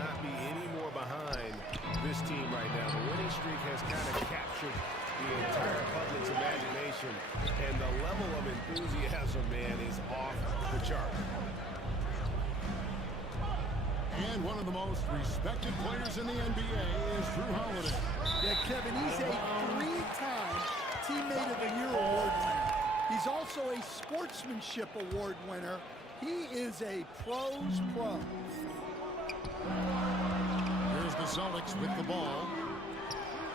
not be any more behind this team right now. The winning streak has kind of captured the entire public's imagination, and the level of enthusiasm, man, is off the chart. And one of the most respected players in the NBA is Drew Holiday. Yeah, Kevin, he's a three-time Teammate of the Year award winner. He's also a Sportsmanship Award winner. He is a pro's pro. Here's the Celtics with the ball.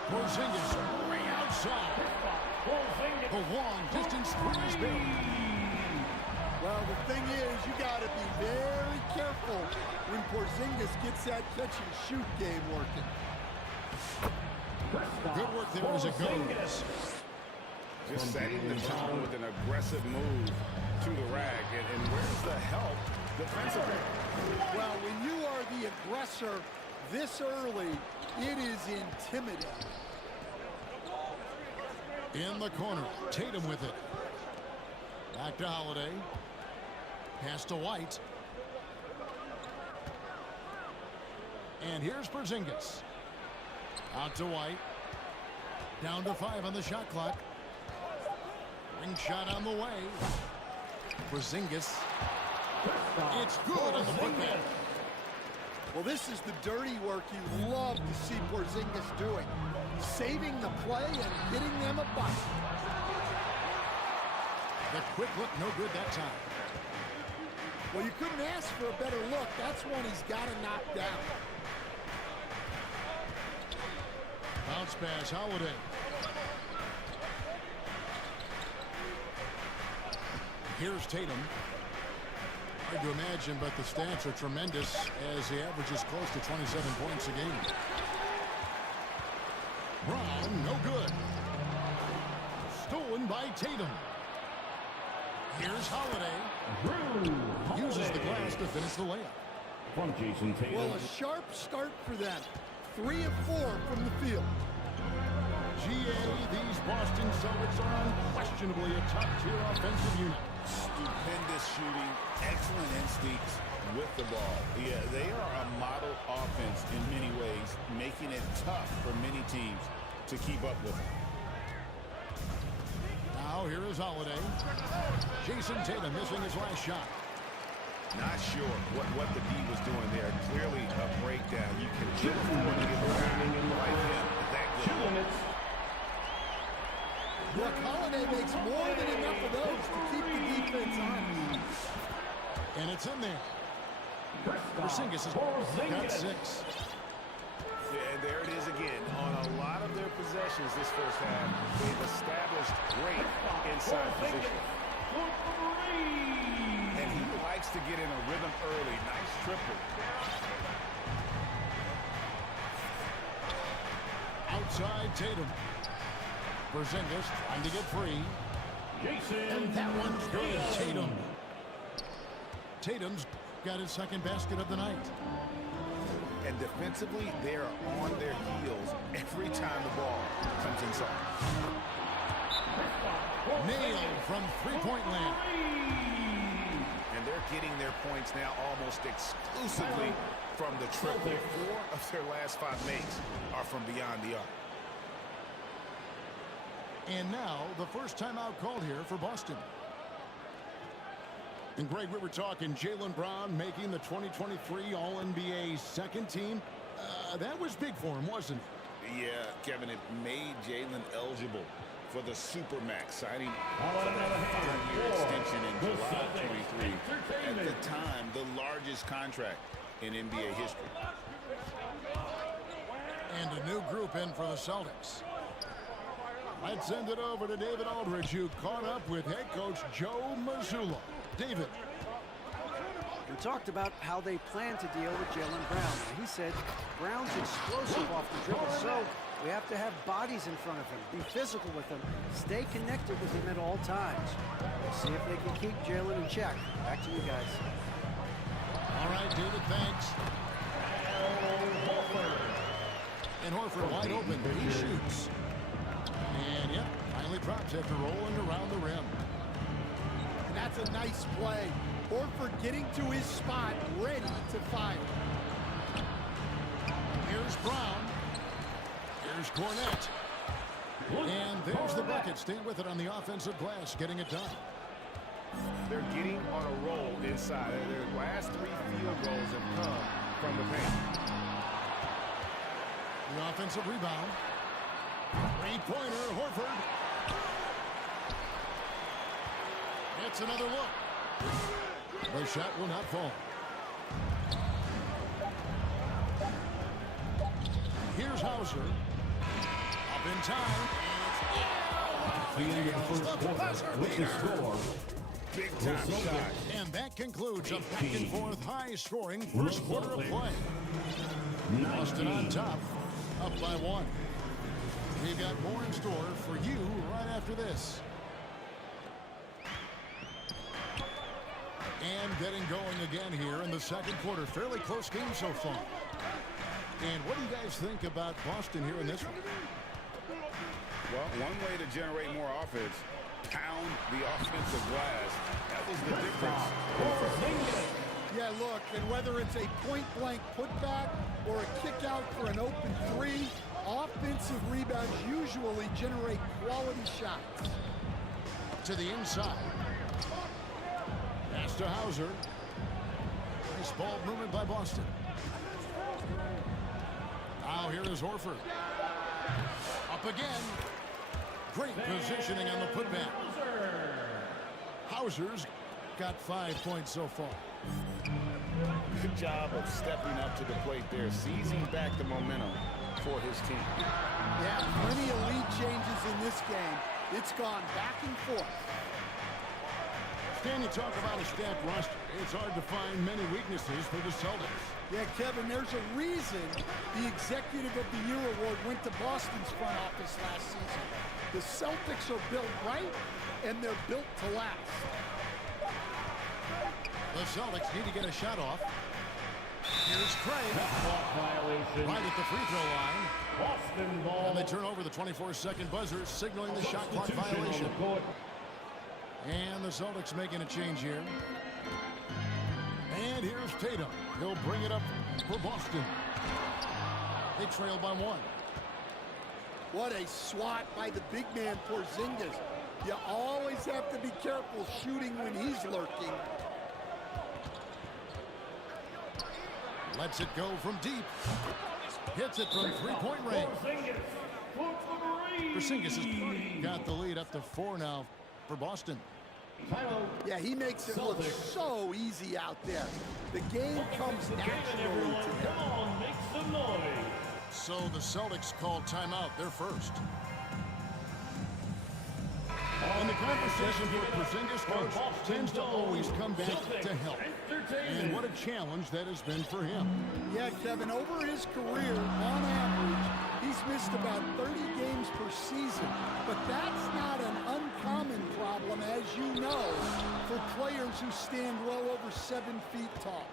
Porzingis way outside. The long-distance three is big. Well, the thing is, you got to be very careful when Porzingis gets that catch-and-shoot game working. Good work there as it goes. Just setting the tone with an aggressive move to the rack. And where's the help defensively? Well, when you are the aggressor this early, it is intimidating. In the corner, Tatum with it. Back to Holiday. Pass to White. And here's Porzingis. Out to White. Down to 5 on the shot clock. Ring shot on the way. Porzingis. It's good on the putback. Well, this is the dirty work you love to see Porzingis doing. Saving the play and getting them a bucket. The quick look, no good that time. Well, you couldn't ask for a better look. That's one he's got to knock down. Bounce pass, Holiday. Here's Tatum. Hard to imagine, but the stats are tremendous as he averages close to 27 points a game. Brown, no good. Stolen by Tatum. Here's Holiday. Uses the glass to finish the layup. From Jason Tatum. Well, a sharp start for them. 3 of 4 from the field. GA, these Boston Celtics are unquestionably a top-tier offensive unit. Stupendous shooting, excellent instincts with the ball. Yeah, they are a model offense in many ways, making it tough for many teams to keep up with them. Now here is Holiday. Jason Tatum missing his last shot. Not sure what the D was doing there. Clearly a breakdown. You can get afford to get right him. That good. 2 minutes. Look, Holiday makes more than enough of those to keep the defense honest. And it's in there. Porzingis has got 6. Yeah, and there it is again. On a lot of their possessions this first half, they've established great inside position. And he likes to get in a rhythm early. Nice triple. Outside Tatum. Porzingis trying to get free. And that one's good. Tatum. Tatum's got his second basket of the night. And defensively, they are on their heels every time the ball comes inside. Nailed from three-point land. And they're getting their points now almost exclusively from the triple. 4 of their last 5 makes are from beyond the arc. And now the first timeout called here for Boston. And Greg, we were talking Jaylen Brown making the 2023 All-NBA second team. That was big for him, wasn't it? Yeah, Kevin, it made Jaylen eligible for the Supermax, signing for All that right, 5-year extension in the July Celtics 23. At the Entertainment. time, the largest contract in NBA history. And a new group in for the Celtics. Let's send it over to David Aldridge, who caught up with head coach Joe Mazzulla. David. We talked about how they plan to deal with Jaylen Brown. He said Brown's explosive off the dribble, so we have to have bodies in front of him, be physical with him, stay connected with him at all times. We'll see if they can keep Jaylen in check. Back to you guys. All right, David, thanks. And Horford wide open. He shoots. And, yep, finally drops after rolling around the rim. And that's a nice play. Horford getting to his spot, ready to fire. Here's Brown. Here's Cornette. And there's the bucket. Stay with it on the offensive glass, getting it done. They're getting on a roll inside. Their last 3 field goals have come from the paint. The offensive rebound. Three-pointer, Horford. It's another look. The shot will not fall. Here's Hauser. Up in time. The end of the first quarter with the score. Big time shot. And that concludes a back-and-forth high-scoring first quarter of play. Boston on top, up by 1. We've got more in store for you right after this. And getting going again here in the second quarter. Fairly close game so far. And what do you guys think about Boston here in this one? Well, one way to generate more offense, pound the offensive glass. That was the difference. Yeah, look, and whether it's a point-blank putback or a kick out for an open 3, offensive rebounds usually generate quality shots. To the inside. Pass to Hauser. Nice ball movement by Boston. Now here is Horford. Up again. Great positioning on the putback. Hauser's got 5 points so far. Good job of stepping up to the plate there, seizing back the momentum for his team. Yeah, plenty of lead changes in this game. It's gone back and forth. Stan, you talk about a stacked roster. It's hard to find many weaknesses for the Celtics. Yeah, Kevin, there's a reason the Executive of the Year award went to Boston's front office last season. The Celtics are built right, and they're built to last. The Celtics need to get a shot off. Here's Craig. Violation. Right at the free throw line. Boston ball. And they turn over the 24-second buzzer, signaling the shot clock violation. And the Celtics making a change here. And here's Tatum. He'll bring it up for Boston. They trail by 1. What a swat by the big man, Porzingis. You always have to be careful shooting when he's lurking. Lets it go from deep. Hits it from three-point range. Porzingis has got the lead up to 4 now for Boston. Yeah, he makes it look so easy out there. The game comes naturally to him. So the Celtics call timeout. They're first. And the conversation for Porzingis, coach, tends to always come back to health. And what a challenge that has been for him. Yeah, Kevin, over his career, on average, he's missed about 30 games per season. But that's not an uncommon problem, as you know, for players who stand well over 7 feet tall.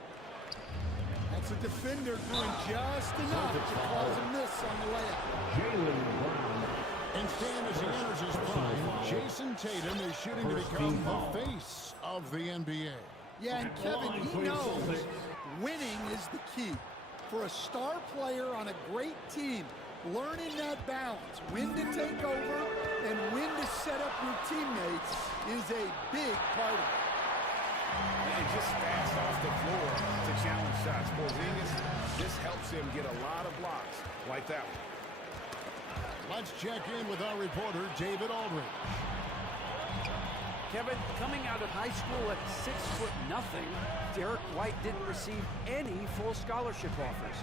That's a defender doing just enough to cause a miss on the layup. And Stan, as he enters his prime, Jason Tatum is shooting to become the face of the NBA. Yeah, and Kevin, he knows winning is the key. For a star player on a great team, learning that balance, when to take over and when to set up your teammates, is a big part of it. And just fast off the floor to challenge shots. Porzingis, this helps him get a lot of blocks like that one. Let's check in with our reporter, David Aldridge. Kevin, coming out of high school at 6'0", Derek White didn't receive any full scholarship offers.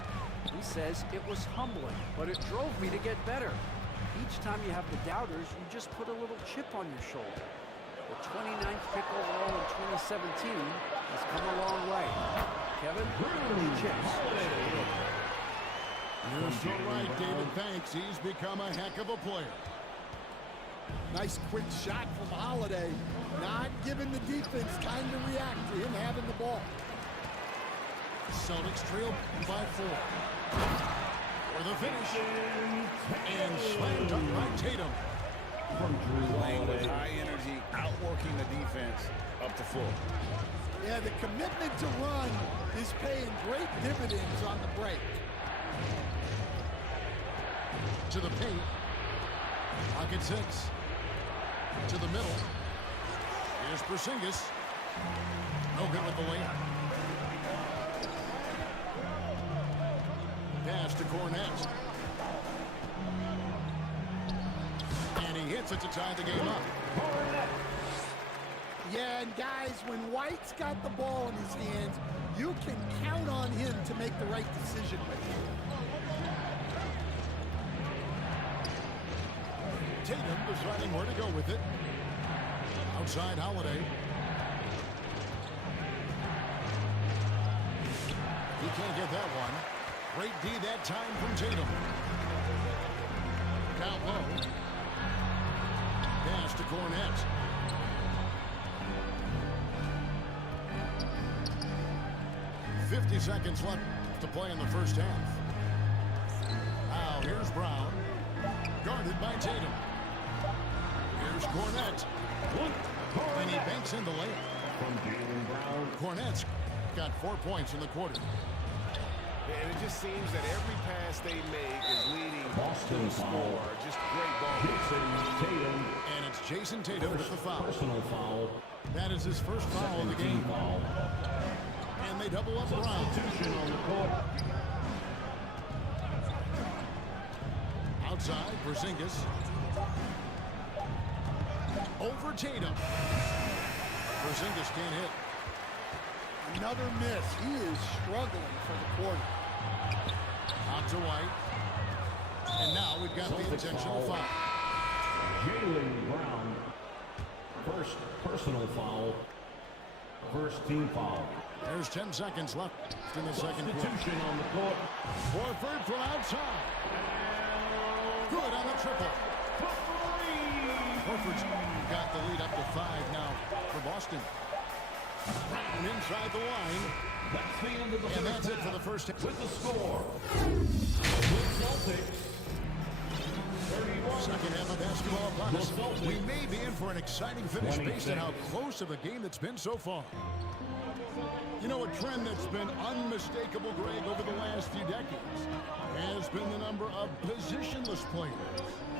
He says it was humbling, but it drove me to get better. Each time you have the doubters, you just put a little chip on your shoulder. The 29th pick overall in 2017 has come a long way. Kevin, chips. You're so right, David. Thanks. He's become a heck of a player. Nice quick shot from Holiday. Not giving the defense time to react to him having the ball. Celtics trail by 4. For the finish. And slam dunk by Tatum. Playing with high energy, outworking the defense up the floor. Yeah, the commitment to run is paying great dividends on the break. To the paint. Pocket 6. To the middle. Here's Porzingis. No good with the layup. Pass to Cornette. And he hits it to tie the game up. Yeah, and guys, when White's got the ball in his hands, you can count on him to make the right decision with it. Tatum deciding where to go with it. Outside Holiday. He can't get that one. Great D that time from Tatum. Down low. Pass to Cornette. Seconds left to play in the first half. Now here's Brown. Guarded by Tatum. Here's Cornette. And he banks in the layup. From Jaylen Brown. Cornette's got 4 points in the quarter. And it just seems that every pass they make is leading to Boston a score. Just great ball. Jason Tatum. And it's Jason Tatum with the foul. Personal foul. That is his first foul of the game. Foul. And they double up Brown. Substitution on the court. Outside, Porzingis. Over Tatum. Porzingis can't hit. Another miss. He is struggling for the quarter. Out to White. And now we've got the intentional foul. Jaylen Brown. First personal foul. First team foul. There's 10 seconds left in the second quarter. Substitution on the court. Horford from outside. Good on the triple. Horford's got the lead up to 5 now for Boston. Brown inside the line. That's the end of the And that's it for the first half. with the score. The Celtics. 31. Second half of basketball upon us. We may be in for an exciting finish based on how close of a game it's been so far. You know, a trend that's been unmistakable, Greg, over the last few decades has been the number of positionless players.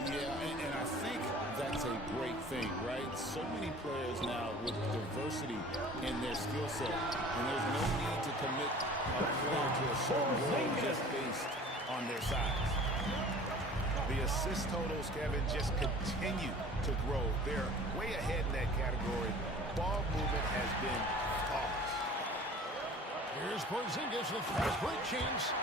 Yeah, and I think that's a great thing, right? So many players now with diversity in their skill set, and there's no need to commit a player to a certain role just based on their size. The assist totals, Kevin, just continue to grow. They're way ahead in that category. Ball movement has been flawless. Here's Porzingis with his great chance.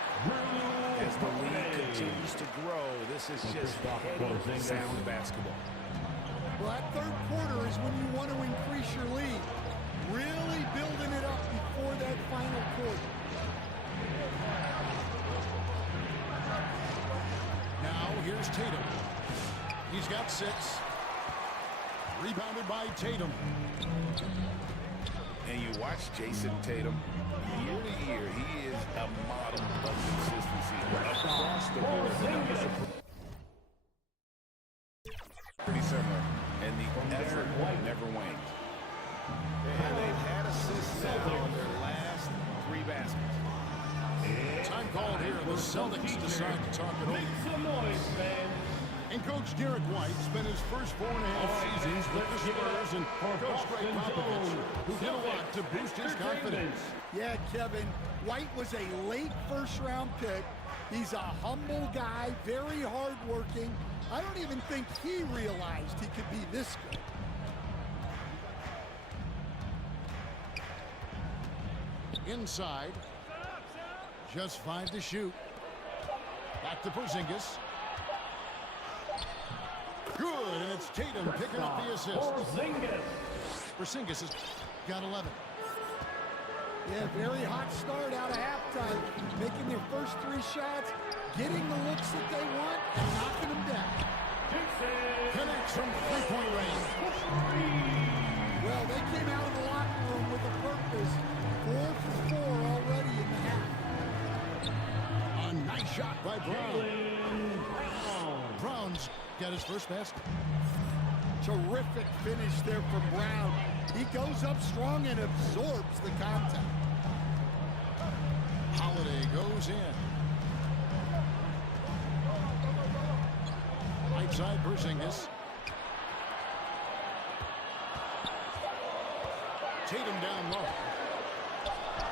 As the lead continues to grow, this is just heady, sound basketball. Well, that third quarter is when you want to increase your lead. Really building it up before that final quarter. Now here's Tatum. He's got 6. Rebounded by Tatum. And you watch Jason Tatum, year to year, he is a model of consistency across the board. Pretty similar, and the effort never waned. And they've had assists now on their last 3 baskets. Time called here. The Celtics decide to talk it over. Make some noise, fans. And Coach Derek White spent his first 4.5 seasons with the Spurs and Coach Greg Popovich, who did a lot to boost his confidence. Yeah, Kevin, White was a late first-round pick. He's a humble guy, very hardworking. I don't even think he realized he could be this good. Inside. Just 5 to shoot. Back to Porzingis. Good, and it's Tatum picking up the assist. Porzingis has got 11. Yeah, very hot start out of halftime. Making their first 3 shots, getting the looks that they want, and knocking them down. Connects from 3-point range. Well, they came out of the locker room with a purpose. 4 for 4 already in the half. A nice shot by Brown. Brown's got his first basket. Terrific finish there from Brown. He goes up strong and absorbs the contact. Holiday goes in. inside Porzingis. Tatum down low.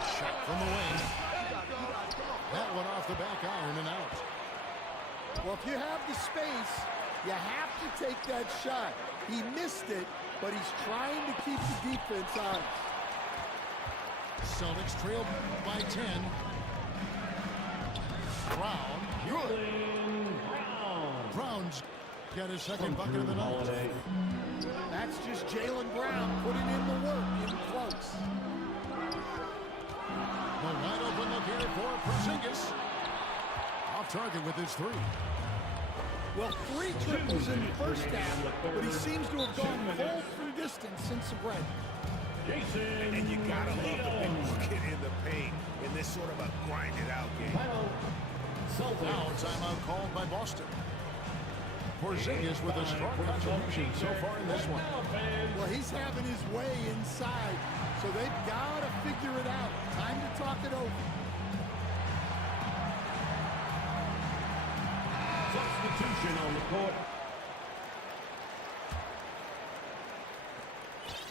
Shot from the wing. That one off the back iron and out. Well, if you have the space, you have to take that shot. He missed it, but he's trying to keep the defense honest. Celtics trailed by 10. Brown. Brown's got his second bucket of the night. That's just Jaylen Brown putting in the work in close. The wide open look here for Porzingis. Off target with his three. Well, 3 triples in the first half, but he seems to have gone cold from distance since the break. And you gotta love the big bucket in the paint in this sort of a grinded out game. Now timeout called by Boston. Porzingis with a strong contribution so far in this one. Well, he's having his way inside, so they've got to figure it out. Time to talk it over. Substitution on the court.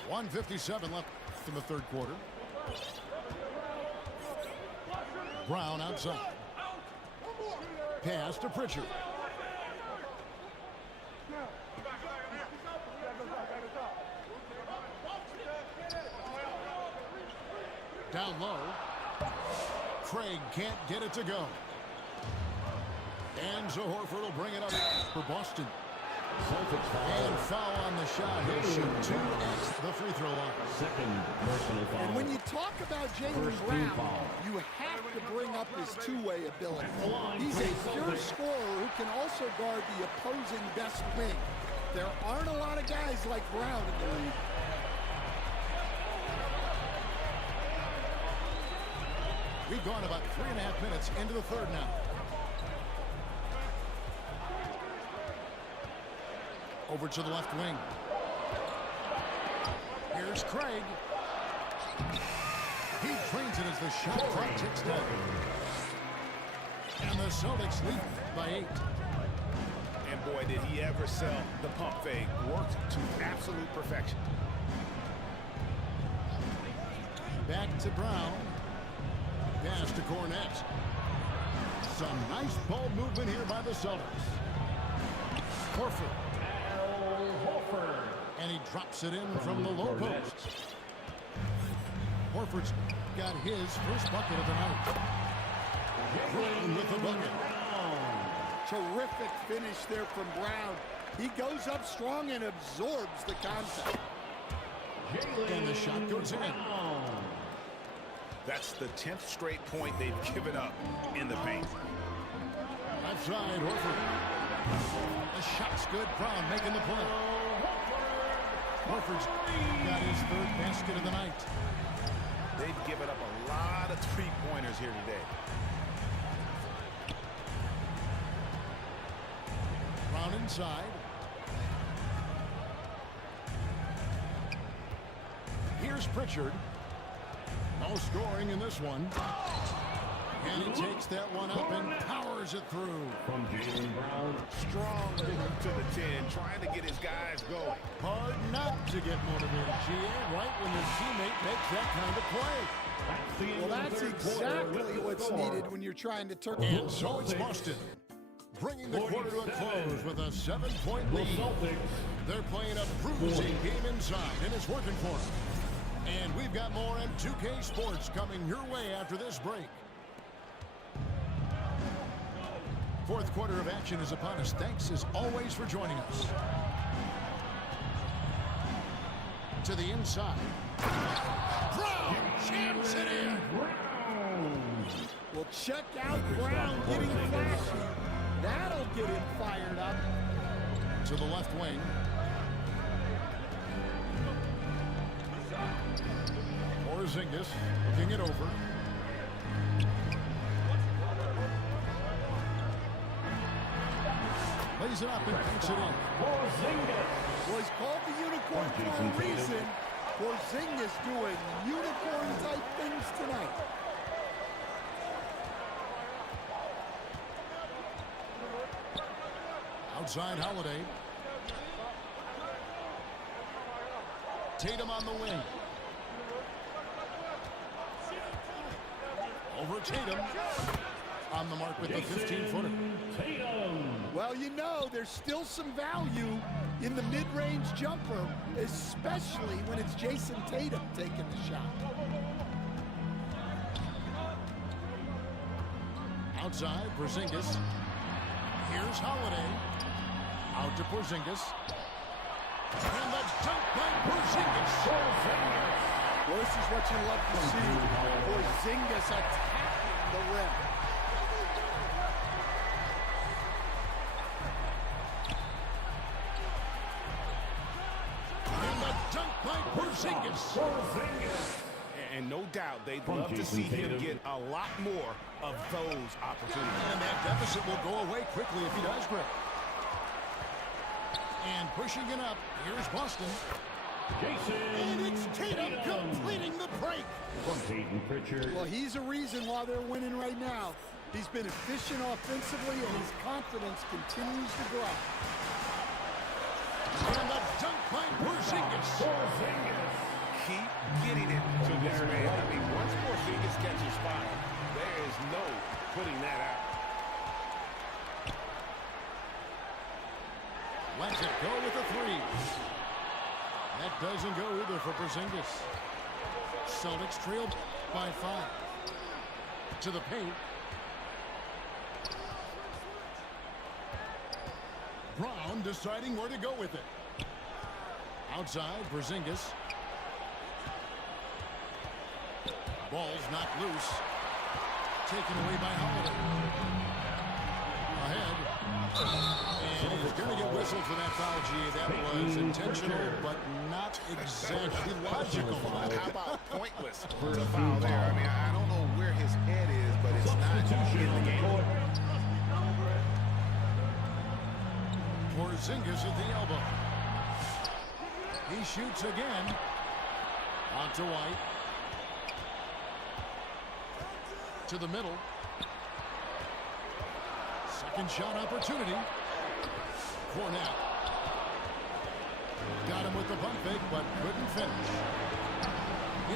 1:57 left in the third quarter. Brown outside. Pass to Pritchard. Down low. Craig can't get it to go. And so Horford will bring it up for Boston. And foul on the shot. He'll shoot 2 at the free throw line. Second personal foul. And when you talk about Jaylen Brown, you have to bring up his two-way ability. He's a pure scorer who can also guard the opposing best wing. There aren't a lot of guys like Brown in the league. We've gone about 3.5 minutes into the third now. Over to the left wing. Here's Craig. He trains it as the shot clock ticks down. And the Celtics lead by 8. And boy, did he ever sell the pump fake. Worked to absolute perfection. Back to Brown. Pass to Cornette. Some nice ball movement here by the Celtics. Horford. And he drops it in from the low post. Horford's got his first bucket of the night. Brown with the bucket. Terrific finish there from Brown. He goes up strong and absorbs the contact. And the shot goes in. That's the 10th straight point they've given up in the paint. Left side, Horford. The shot's good. Brown making the play. Horford's got his third basket of the night. They've given up a lot of three-pointers here today. Brown inside. Here's Pritchard. No scoring in this one. And he takes that one up and powers it through. From Jaylen Brown. Strong move to the 10, trying to get his guys going. Hard not to get motivated, GA, right when your teammate makes that kind of play. Well, that's exactly what's needed when you're trying to turn. And so it's Boston, bringing the quarter to a close with a 7-point lead. They're playing a bruising game inside, and it's working for them. And we've got more M2K Sports coming your way after this break. Fourth quarter of action is upon us. Thanks, as always, for joining us. To the inside. Brown jams it in. Well, check out Brown getting flashy. That'll get him fired up. To the left wing. Porzingis looking it over. Lays it up and banks it in. Well, he's called the unicorn for a reason. Porzingis doing unicorn-type things tonight. Outside Holiday. Tatum on the wing. Over Tatum. On the mark with the 15-footer. Well, you know, there's still some value in the mid-range jumper, especially when it's Jason Tatum taking the shot. Outside, Porzingis. Here's Holiday. Out to Porzingis. And the dunk by Porzingis. Well, this is what you love to see. Porzingis attacking the rim. And the dunk by Porzingis. And no doubt they'd love to see him get a lot more of those opportunities. And that deficit will go away quickly if he does, Greg. And pushing it up, here's Boston. And it's Tatum completing the break. Well, he's a reason why they're winning right now. He's been efficient offensively, and his confidence continues to grow. And the dunk by Porzingis. Keep getting it to this man. I mean, once Porzingis catches fire, there is no putting that out. Lets it go with a three. That doesn't go either for Porzingis. Celtics trail by 5. To the paint. Brown deciding where to go with it. Outside, Porzingis. Ball's knocked loose. Taken away by Holiday. Ahead. And he's going to get whistled for that foul, G. That was intentional, but not exactly logical. How about pointless to foul there? I mean, I don't know where his head is, but it's not in the game. Porzingis at the elbow. He shoots again. On to White. To the middle. Second shot opportunity. Fournette. Got him with the pump fake, but couldn't finish.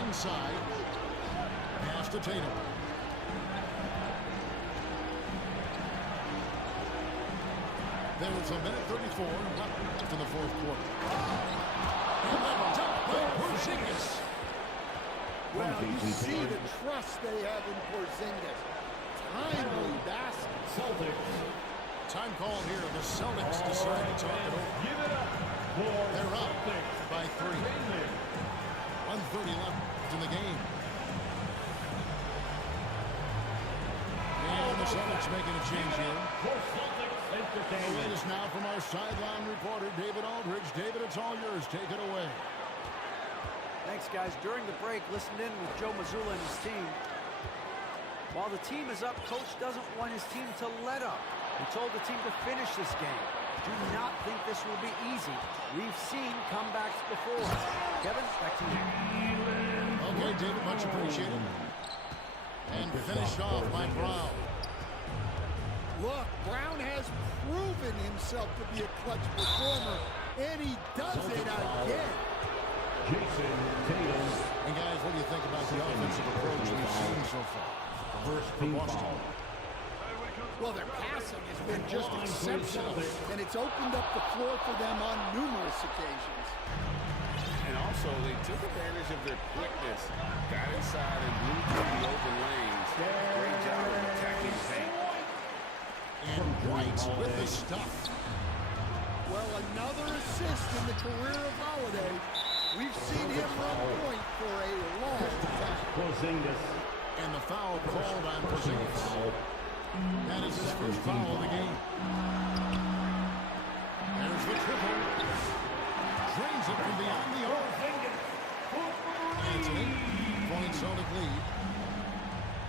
Inside. Pass to Tatum. There's a minute 34 left in the fourth quarter. And the dunk by Porzingis. Well, you see the trust they have in Porzingis. Timely basket. Time call here. The Celtics decide to talk it over. They're up by 3. 1:30 left in the game. And the Celtics making a change here. The latest now from our sideline reporter, David Aldridge. David, it's all yours. Take it away. Thanks, guys. During the break, listen in with Joe Mazzulla and his team. While the team is up, Coach doesn't want his team to let up. He told the team to finish this game. Do not think this will be easy. We've seen comebacks before. Kevin, back to you. Okay, David, much appreciated. And finished off by Brown. Look, Brown has proven himself to be a clutch performer, and he does it again. And guys, what do you think about the offensive approach we've seen so far? First for Boston. Well, their passing has been just exceptional, and it's opened up the floor for them on numerous occasions. And also, they took advantage of their quickness, got inside and blew through the open lanes. Great job of attacking the paint. And White with the stuff. Well, another assist in the career of Holiday. We've seen him run point for a long time. And the foul called on Porzingis. That is his first foul of the game. There's the triple. Drains it from beyond the arc. Anthony, point Celtic lead.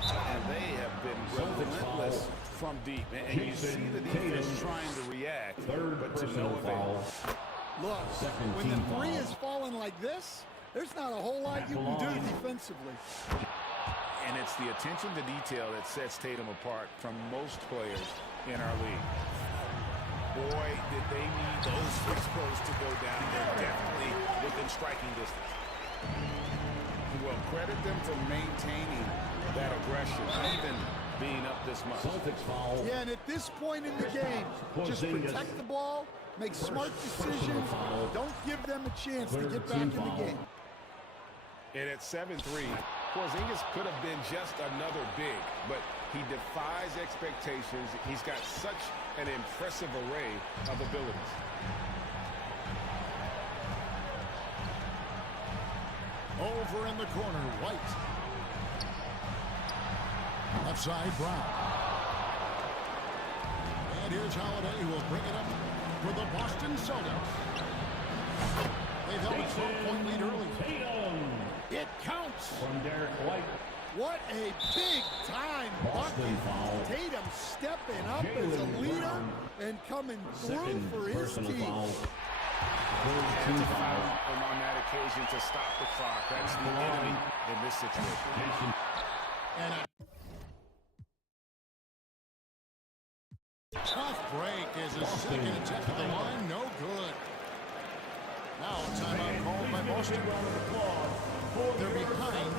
And they have been relentless from deep. And you see the defense trying to react, but to no avail. Look, when the three is falling like this, there's not a whole lot you can do defensively. And it's the attention to detail that sets Tatum apart from most players in our league. boy, did they need those free throws to go down. They're definitely within striking distance. Well, credit them for maintaining that aggression, even being up this much. Celtics foul. Yeah, and at this point in the game, just protect the ball, make smart decisions, don't give them a chance to get back in the game. And at 7-3, Porzingis could have been just another big, but he defies expectations. He's got such an impressive array of abilities. Over in the corner, White. Left side, Brown. And here's Holiday, who will bring it up for the Boston Celtics. They've held a 12-point lead early. It counts. From Derek White. What a big-time bucket. Tatum stepping up as a leader and coming through for his team. And to foul him on that occasion to stop the clock. That's the enemy in this situation. And a tough break as a second attempt at the line. No good. Now a timeout called by Boston. They're behind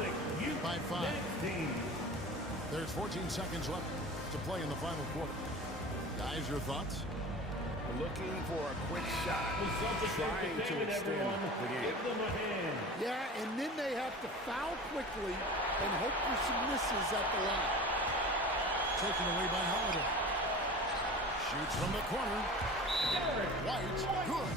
by 5. There's 14 seconds left to play in the final quarter. Guys, your thoughts? Looking for a quick shot, trying to extend the game. Yeah, and then they have to foul quickly and hope for some misses at the line. Taken away by Holiday. Shoots from the corner. White, good.